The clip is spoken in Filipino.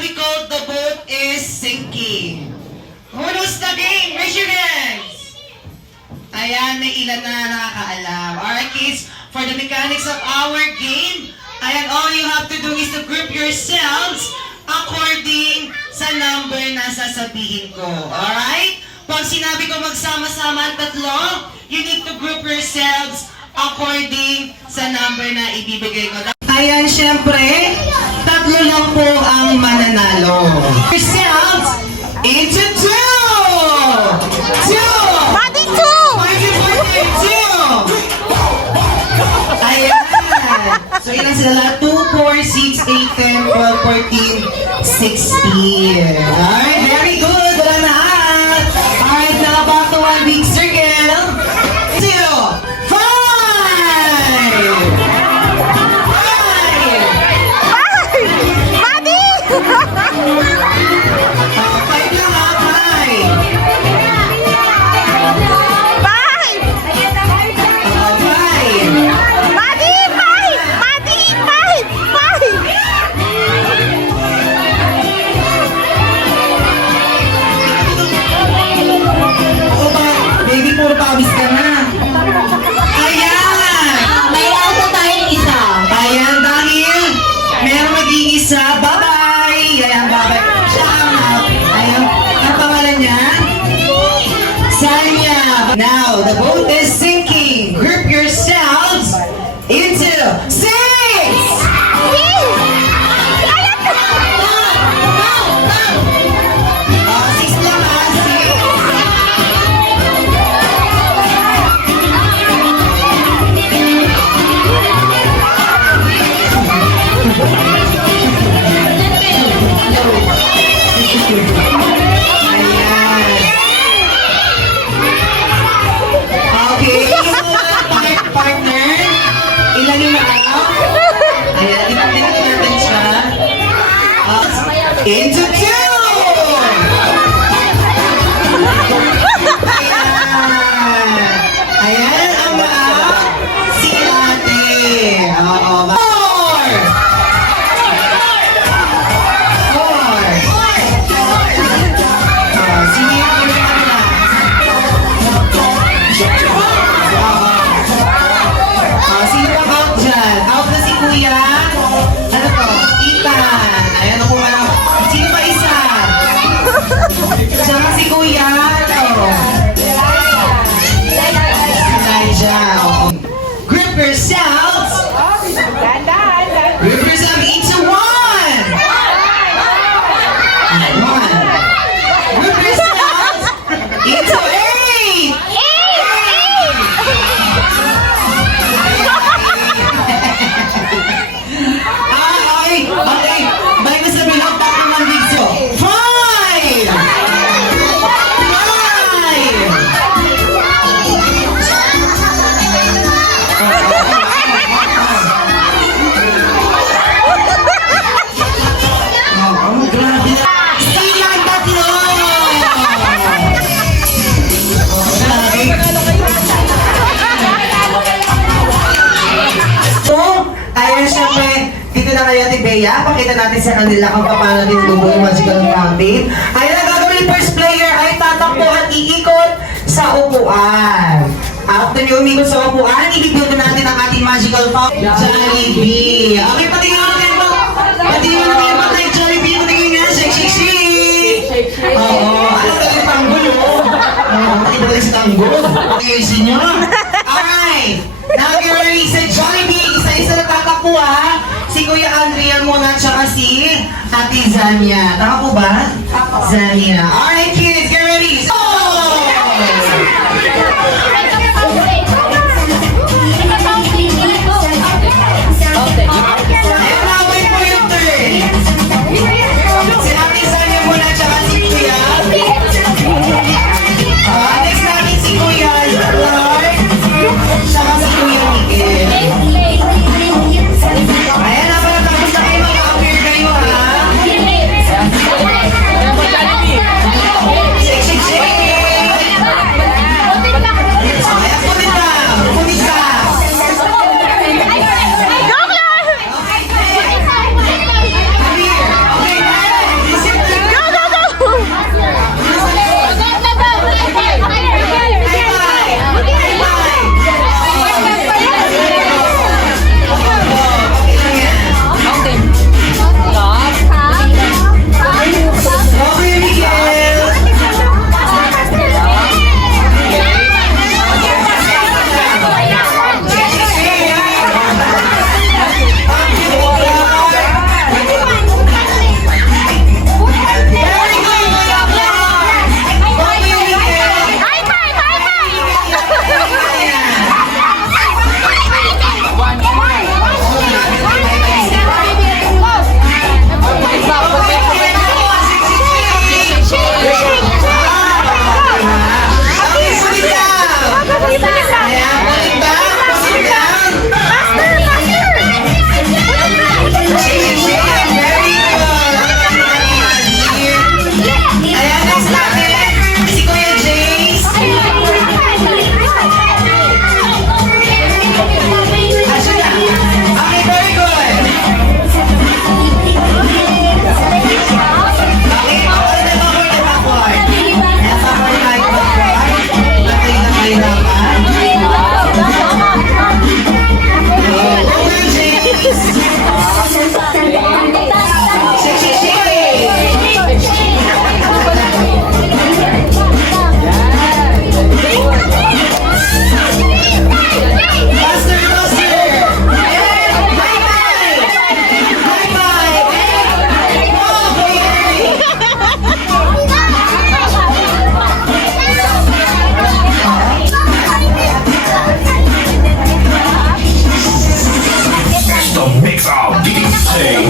what we call the boat is sinking. Who knows the game? Raise your hands. Ayan, may ilan na nakakaalam. Alright kids, for the mechanics of our game, ayan, all you have to do is to group yourselves according sa number na sasabihin ko. Alright? Pag sinabi ko magsama-sama ang tatlo, you need to group yourselves according sa number na ibibigay ko. Ayan, syempre, tatlo lang po ang mananalo. Yourselves into 2! 2! Body 2! Ayan. So, ilan sila lahat? 2, 4, 6, 8, 10, 12, 14, 16. Alright, very good. Wala na lahat. Alright, now back to one big circle. 2, 5! 5! Body! 5 lang ha, 5. 5! 5. Body! 5! Body! 5! 5! Oo ba? Baby, puro pawis ka na. Ayan! May asa tayong isa. Ayan, dahil meron mag-iisa. Bye-bye! Ayan, bye-bye. Siya ang ayan, ang pangalan niya? Sanya. Now, the boat is sinking. Group yourselves into 6! Six lang ha, 6. Ayan. Okay, yung partner, ilan yung nakaw? Ayan, tingnan natin siya. Into 2! Ayan, ang nakaw, si ate. Oo, 4! 4! Sige, yung kanila. Sino pa out dyan? Out na si Kuya. Ano to? Ethan. Ayan ako nga. Sino pa isa? Tsaka si Kuya. Ano? Elijah. Oo. Group yourselves. Group yourselves into 1. 1. Group yourselves into 8. Okay. Balik na sa bilang tapos ng video. 5! 5! Grabe na. Silang tatlo! So, ayan syempre, dito na kayo, Bea. Pakita natin sa kanila kung paano din lubo yung magical fountain. Ayan, ang gagawin first player ay tatakbo at iikot sa upuan. After nyo umikot sa upuan, ibibigyan natin ang ating magical fountain. Jollibee. Okay, patingin natin po. Patingin natin po tayo, Jollibee. Patingin nga, shake, shake, shake. Oo, ano ka yung tanggol, oh? Oo, makita tayo sa tanggol. Ayusin nyo. Alright. Now, you're ready sa Jollibee. Isa-isa na tatakbo, ha? Si Kuya Andrea muna, tsaka si Ate Zania. Tama po ba? Zania. Alright, kids, get ready. So! Ayan na, wait po yung turn. Si Ate Zania muna, tsaka si Kuya. Next natin si Kuya Lord. Tsaka si Kuya Miguel. Ayan na, para tapos na kayo mag-appear kayo, ha? Buster, Buster! Bye-bye! Bye-bye! Oh, baby! The mix of DJ